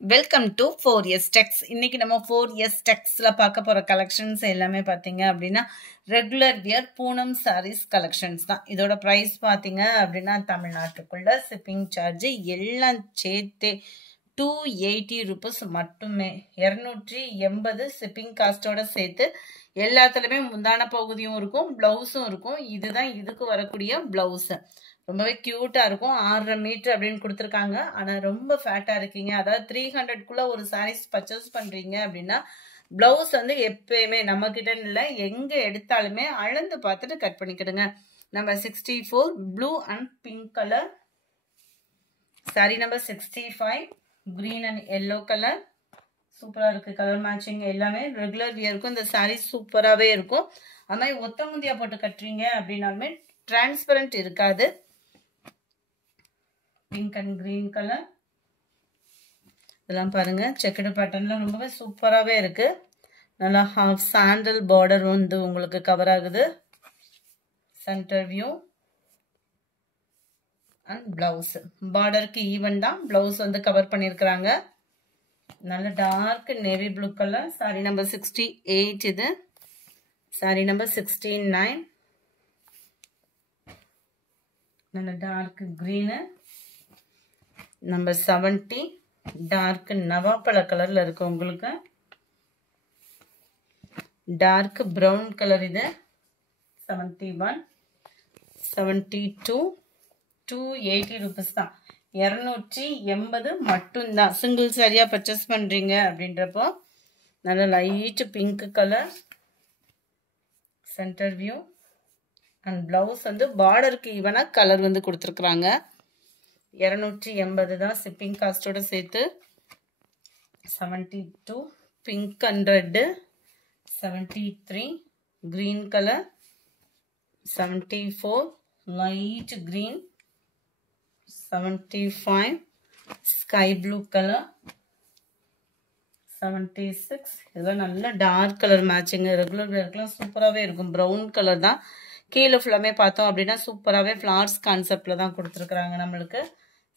Welcome to 4S Techs. இன்னைக்கு நம்ம 4S Techsல பார்க்க போற கலெக்ஷன்ஸ் எல்லாமே பார்த்தீங்க அப்படின்னா regular wear Poonam sarees collections தான். இதோட ப்ரைஸ் பார்த்தீங்க அப்படின்னா தமிழ்நாட்டுக்குள்ள ஷிப்பிங் சார்ஜ் எல்லாம் சேர்த்தே 280 rupees மட்டுமே. 280 ஷிப்பிங் காஸ்டோட சேர்த்து எல்லாத்துலயுமே முந்தான பகுதியும் இருக்கும், பிளவுஸும் இருக்கும். இதுதான் இதுக்கு வரக்கூடிய பிளவுஸ். ரொம்பவே கியூட்டா இருக்கும். 6.5 மீட்டர் அப்படின்னு கொடுத்துருக்காங்க. ஆனா ரொம்ப ஃபேட்டா இருக்கீங்க, அதாவது 300க்குள்ள ஒரு சாரீஸ் பர்ச்சேஸ் பண்றீங்க அப்படின்னா பிளவுஸ் வந்து எப்பயுமே நம்ம கிட்ட இல்லை, எங்க எடுத்தாலுமே அளந்து பார்த்துட்டு கட் பண்ணிக்கிடுங்க. Number 64 blue and pink colour sari. Number 65 green and yellow colour. சூப்பரா இருக்கு கலர் மேட்சிங் எல்லாமே. ரெகுலர் வியருக்கும் இந்த சாரீ சூப்பராகவே இருக்கும். அது மாதிரி ஒத்த முந்தியா போட்டு கட்டுறீங்க அப்படின்னாலுமே டிரான்ஸ்பரண்ட் இருக்காது. பிங்க் அண்ட் கிரீன் கலர் இதெல்லாம் பாருங்க, செக்கடு பேட்டர்ன்ல ரொம்பவே சூப்பராகவே இருக்கு. நல்லா ஹாஃப் சாண்டல் பார்டர் வந்து உங்களுக்கு கவர் ஆகுது. சென்டர் வியூ அண்ட் பிளவுஸ் பார்டருக்கு ஈவன் தான் பிளவுஸ் வந்து கவர் பண்ணியிருக்கிறாங்க. நல்ல dark navy blue colour sari. Number 68 இது. சாரி நம்பர் 69 நல்ல டார்க் கிரீனு. நம்பர் 70 டார்க் நவாப்பழ கலர்ல இருக்கு உங்களுக்கு. டார்க் பிரவுன் கலர் இது. 71 72 280 rupees தான். 280 மட்டும்தான். சிங்கிள் சாரியா பர்ச்சேஸ் பண்றீங்க அப்படின்றப்போ நல்ல light pink colour. Centre view and blouse வந்து பார்டருக்கு ஈவனா கலர் வந்து கொடுத்துருக்குறாங்க. 280 தான் ஷிப்பிங் காஸ்டோட சேர்த்து. 72 pink and red. 73 green colour. 74 light green. 75 sky blue colour. 76 இதெல்லாம் நல்ல டார்க் கலர் மேட்சிங். ரெகுலர் வேர்க்கெல்லாம் சூப்பராகவே இருக்கும். ப்ரௌன் கலர் தான். கீழே ஃபுல்லாமே பார்த்தோம் அப்படின்னா சூப்பராகவே ஃப்ளார்ஸ் கான்செப்டில் தான் கொடுத்துருக்குறாங்க நம்மளுக்கு.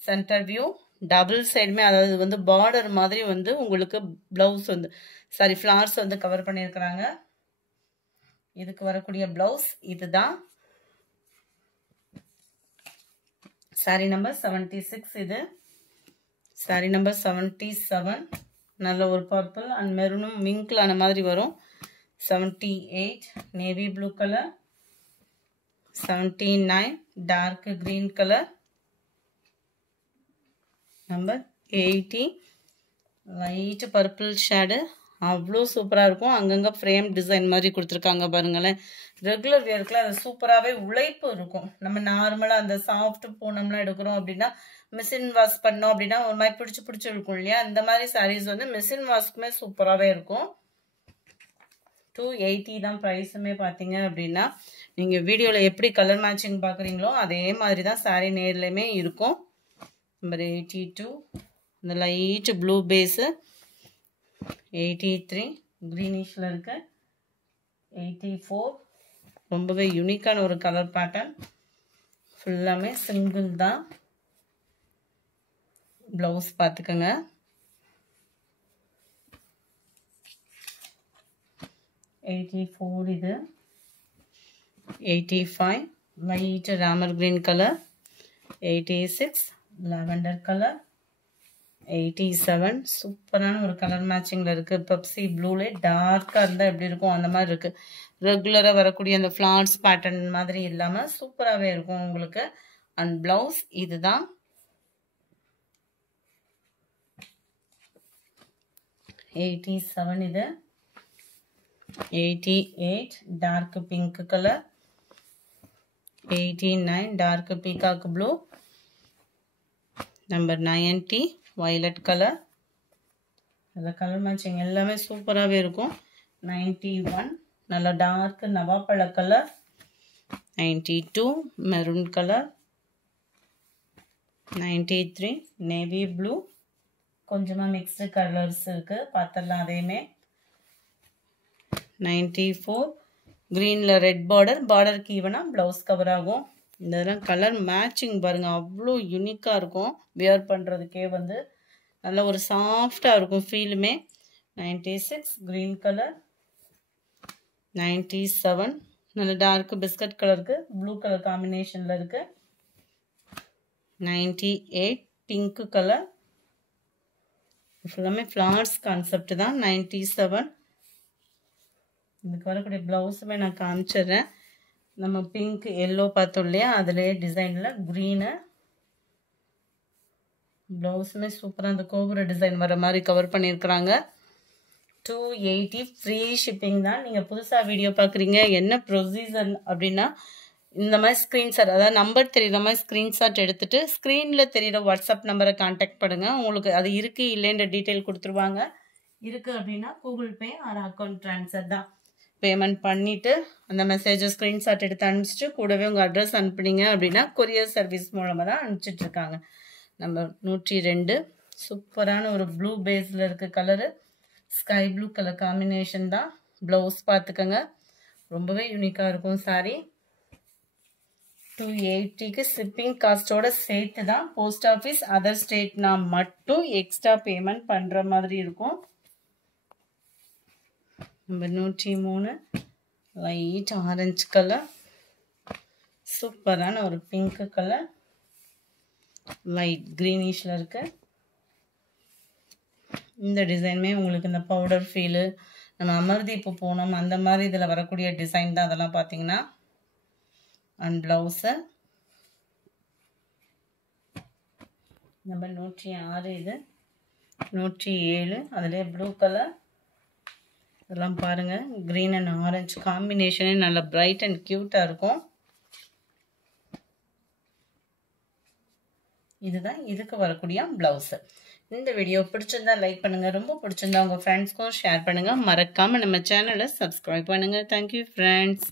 சென்டர் வியூ டபுள் சைடுமே, அதாவது வந்து பார்டர் மாதிரி வந்து உங்களுக்கு பிளவுஸ் வந்து சாரி ஃப்ளார்ஸ் வந்து கவர் பண்ணியிருக்கிறாங்க. இதுக்கு வரக்கூடிய பிளவுஸ் இதுதான். சாரி நம்பர் 76 இது. சாரி நம்பர் 77 நல்ல ஒரு பர்பிள் அண்ட் மெரூனும் மிங்கிள் ஆன மாதிரி வரும். 78 navy blue colour. 79 dark green colour. Number 80 light purple shade. அவ்வளோ சூப்பராக இருக்கும். அங்கங்கே ஃப்ரேம் டிசைன் மாதிரி கொடுத்துருக்காங்க பாருங்களேன். ரெகுலர் வியர்க்கில் அது சூப்பராகவே உழைப்பு இருக்கும். நம்ம நார்மலாக அந்த சாஃப்ட் பூனம்லாம் எடுக்கிறோம் அப்படின்னா மிஷின் வாஷ் பண்ணோம் அப்படின்னா ஒரு மாதிரி பிடிச்சி இருக்கும் இல்லையா, இந்த மாதிரி சாரீஸ் வந்து மிஷின் வாஷ்க்குமே சூப்பராகவே இருக்கும். 280 தான் ப்ரைஸுமே பார்த்தீங்க அப்படின்னா. நீங்கள் வீடியோவில் எப்படி கலர் மேட்சிங் பார்க்குறீங்களோ அதே மாதிரி தான் சாரீ நேர்லையுமே இருக்கும். நம்பர் 82 இந்த லைட் ப்ளூ பேஸு. 83 க்ரீனிஷில் இருக்கு. 84 ரொம்பவே யூனிக்கான ஒரு கலர் பேட்டர்ன். ஃபுல்லாமே சிங்கிள் தான். ப்ளவுஸ் பார்த்துக்கோங்க. 84 இது. 85 light Ramar green colour. 86 lavender colour. 87 சூப்பரான ஒரு கலர் மேட்சிங்கில் இருக்குது. பெப்சி ப்ளூலே டார்க்காக இருந்தால் எப்படி இருக்கும் அந்த மாதிரி இருக்குது. ரெகுலராக வரக்கூடிய அந்த ஃப்ளார்ஸ் பேட்டர்ன் மாதிரி இல்லாமல் சூப்பராகவே இருக்கும் உங்களுக்கு. அண்ட் ப்ளவுஸ் இதுதான். 87 இது. 88 dark pink colour. 89 dark peacock blue. Number 90 violet colour. அதில் கலர் மேட்சிங் எல்லாமே சூப்பராகவே இருக்கும். 91 நல்ல டார்க் நவாப்பழ colour. 92 maroon colour. 93 navy blue. கொஞ்சமாக மிக்ஸ்டு கலர்ஸ் இருக்குது, பார்த்துடலாம் அதையுமே. 94 க்ரீனில் ரெட் பார்டர். பார்டருக்கு ஈவனாக ப்ளவுஸ் கவர் ஆகும். இதெல்லாம் கலர் மேட்சிங் பாருங்கள், அவ்வளோ யூனிக்காக இருக்கும். வியர் பண்ணுறதுக்கே வந்து நல்ல ஒரு சாஃப்டாக இருக்கும் ஃபீலுமே. 96 க்ரீன் கலர். 97 நல்ல டார்க் பிஸ்கட் கலருக்கு ப்ளூ கலர் காம்பினேஷனில் இருக்குது. 98 பிங்க் கலர். ஃபுல்லாமே ஃப்ளார்ஸ் கான்செப்ட் தான். 97 இதுக்கு வரக்கூடிய ப்ளவுஸுமே நான் காமிச்சிடுறேன். நம்ம பிங்க் எல்லோ பார்த்தோம் இல்லையா, அதுலேயே டிசைனில் க்ரீனு. ப்ளவுஸுமே சூப்பராக அந்த கோபுர டிசைன் வர மாதிரி கவர் பண்ணியிருக்கிறாங்க. 280 ஃப்ரீ ஷிப்பிங் தான். நீங்கள் புதுசாக வீடியோ பார்க்குறீங்க, என்ன ப்ரொசீஜர் அப்படின்னா இந்த மாதிரி ஸ்க்ரீன்ஷாட், அதாவது நம்பர் தெரிகிற மாதிரி ஸ்க்ரீன்ஷாட் எடுத்துகிட்டு ஸ்க்ரீனில் தெரிகிற வாட்ஸ்அப் நம்பரை கான்டாக்ட் பண்ணுங்கள். உங்களுக்கு அது இருக்குது இல்லைன்ற டீட்டெயில் கொடுத்துருவாங்க. இருக்குது அப்படின்னா Google Pay R account transfer தான். பேமெண்ட் பண்ணிவிட்டு அந்த மெசேஜை ஸ்க்ரீன்ஷாட் எடுத்து அனுப்பிச்சிட்டு கூடவே உங்கள் அட்ரஸ் அனுப்புனீங்க அப்படின்னா கொரியர் சர்வீஸ் மூலமாக தான் அனுப்பிச்சிட்ருக்காங்க. நம்பர் 102 சூப்பரான ஒரு ப்ளூ பேஸில் இருக்க colour, sky blue colour combination தான். ப்ளவுஸ் பார்த்துக்கோங்க, ரொம்பவே யூனிக்காக இருக்கும் சாரீ. 280க்கு ஷிப்பிங் காஸ்ட்டோட சேர்த்து தான். போஸ்ட் ஆஃபீஸ் அதர் ஸ்டேட்னா மட்டும் எக்ஸ்ட்ரா பேமெண்ட் பண்ணுற மாதிரி இருக்கும். நம்பர் 103 லைட் ஆரஞ்சு கலர், சூப்பரான ஒரு பிங்க் கலர், லைட் க்ரீனிஷில் இருக்கு. இந்த டிசைனுமே உங்களுக்கு இந்த பவுடர் ஃபீலு, நம்ம அமர்தீப்பு பூனம் அந்த மாதிரி இதில் வரக்கூடிய டிசைன் தான் அதெல்லாம் பார்த்தீங்கன்னா. அண்ட் ப்ளவுஸு நம்பர் 106 இது. 107 அதிலே ப்ளூ கலர். இதெல்லாம் பாருங்கள், க்ரீன் அண்ட் ஆரஞ்சு காம்பினேஷனே நல்ல பிரைட் அண்ட் க்யூட்டாக இருக்கும். இதுதான் இதுக்கு வரக்கூடிய ப்ளவுஸு. இந்த வீடியோ பிடிச்சிருந்தா லைக் பண்ணுங்கள், ரொம்ப பிடிச்சிருந்தா உங்கள் ஃப்ரெண்ட்ஸ்க்கும் ஷேர் பண்ணுங்கள். மறக்காமல் நம்ம சேனலை சப்ஸ்கிரைப் பண்ணுங்கள். Thank you friends.